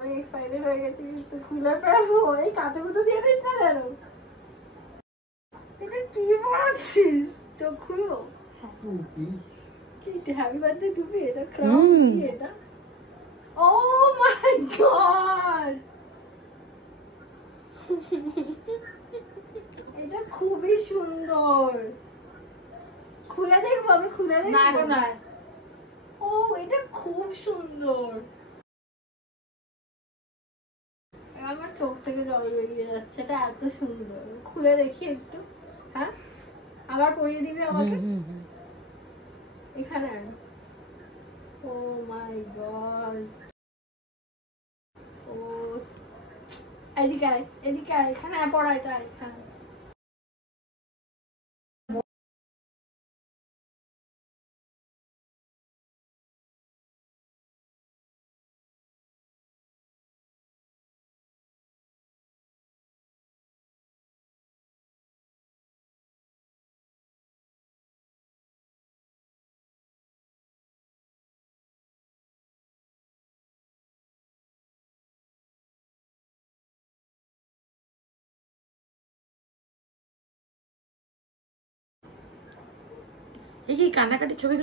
আমি এক্সাইটেড হয়ে গেছি কিন্তু খুলে ফেলবো। এই কাঁথা কুতো দিয়ে দিস না যেন। এটা কি পড়াচ্ছিস? চোখ খুলবো? কি হ্যাপি বার্থডে টুপি? এটা ক্রাউন কি এটা? ও মাই গড, এটা খুবই সুন্দর। খুলে দেখবো? আমি খুলে দেখবো না। ও এটা খুব সুন্দর। আমার চোখ থেকে জল বেরিয়ে যাচ্ছে, এটা এত সুন্দর। খুলে দেখি একটু। হ্যাঁ, আবার পরিয়ে দিবি আমাকে এখানে। ও মাই গড, ও এদিকে আয়, এদিকে আয়, এখানে পড়া, এটা এখানে। এই কি কান্নাকাটি ছবি